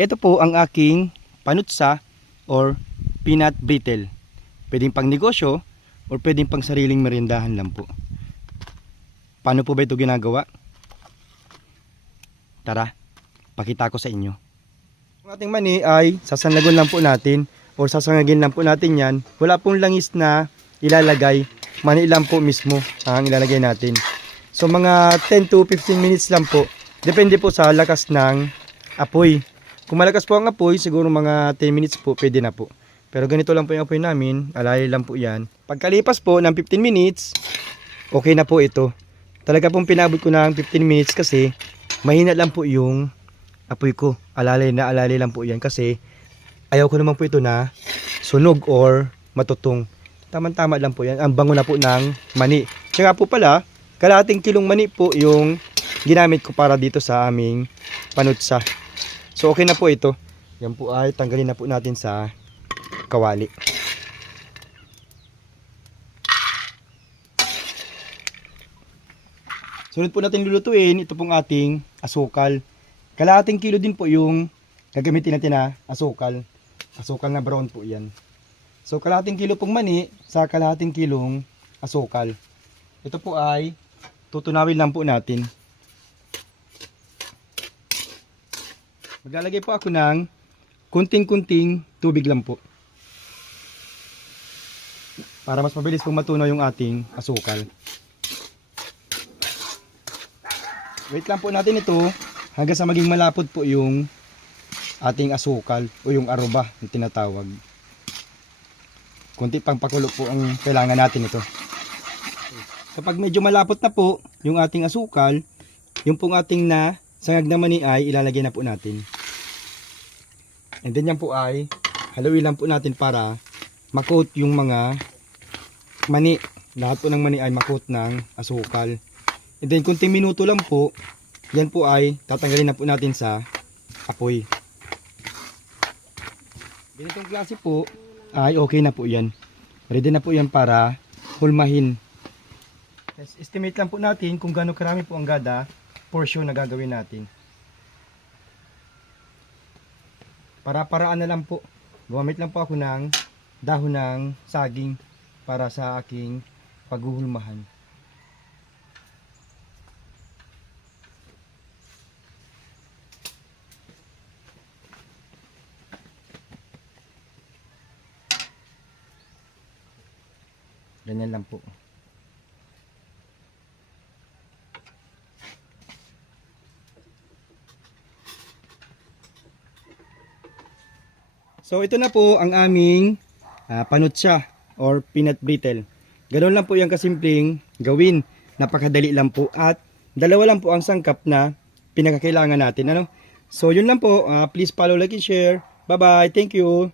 Ito po ang aking panutsa or peanut brittle. Pwedeng pang negosyo or pwedeng pang sariling merindahan lang po. Paano po ba ito ginagawa? Tara, pakita ko sa inyo. Ang ating mani ay sasanagon lang po natin or sasangagin lang po natin yan. Wala pong langis na ilalagay. Mani lang po mismo ang ilalagay natin. So mga 10 to 15 minutes lang po. Depende po sa lakas ng apoy. Kung malakas po ang apoy, siguro mga 10 minutes po, pwede na po. Pero ganito lang po yung apoy namin, alay lang po yan. Pagkalipas po ng 15 minutes, okay na po ito. Talaga pong pinabot ko ng 15 minutes kasi mahina lang po yung apoy ko. Alalay lang po yan kasi ayaw ko naman po ito na sunog or matutong. Tama-tama lang po yan. Ang bango na po ng mani. Tsaka po pala, kalahating kilong mani po yung ginamit ko para dito sa aming panutsa. So okay na po ito. Yan po ay tanggalin na po natin sa kawali. Sunod po natin lulutuin, ito pong ating asukal. Kalahating kilo din po yung gagamitin natin na asukal. Asukal na brown po yan. So kalahating kilo pong mani sa kalahating kilong asukal. Ito po ay tutunawin lang po natin. Maglalagay po ako ng kunting-kunting tubig lang po. Para mas mabilis pong matunaw yung ating asukal. Wait lang po natin ito hanggang sa maging malapot po yung ating asukal o yung aruba na tinatawag. Kunti pang pakulo po ang kailangan natin ito. Kapag medyo malapot na po yung ating asukal, yung pong ating na sangag na mani ay ilalagay na po natin. And then yan po ay haluin lang po natin para makot yung mga mani. Lahat po ng mani ay makot ng asukal. And then kunting minuto lang po, yan po ay tatanggalin na po natin sa apoy. Ganitong klase po ay okay na po yan. Ready na po yan para hulmahin. Estimate lang po natin kung gaano karami po ang gada portion na gagawin natin. Para-paraan na lang po. Gumamit lang po ako ng dahon ng saging para sa aking paghuhulmahan. Ganyan lang po. So ito na po ang aming panutsa or peanut brittle. Ganoon lang po yung kasimpleng gawin. Napakadali lang po at dalawa lang po ang sangkap na pinakakailangan natin. Ano? So yun lang po. Please follow, like, and share. Bye bye. Thank you.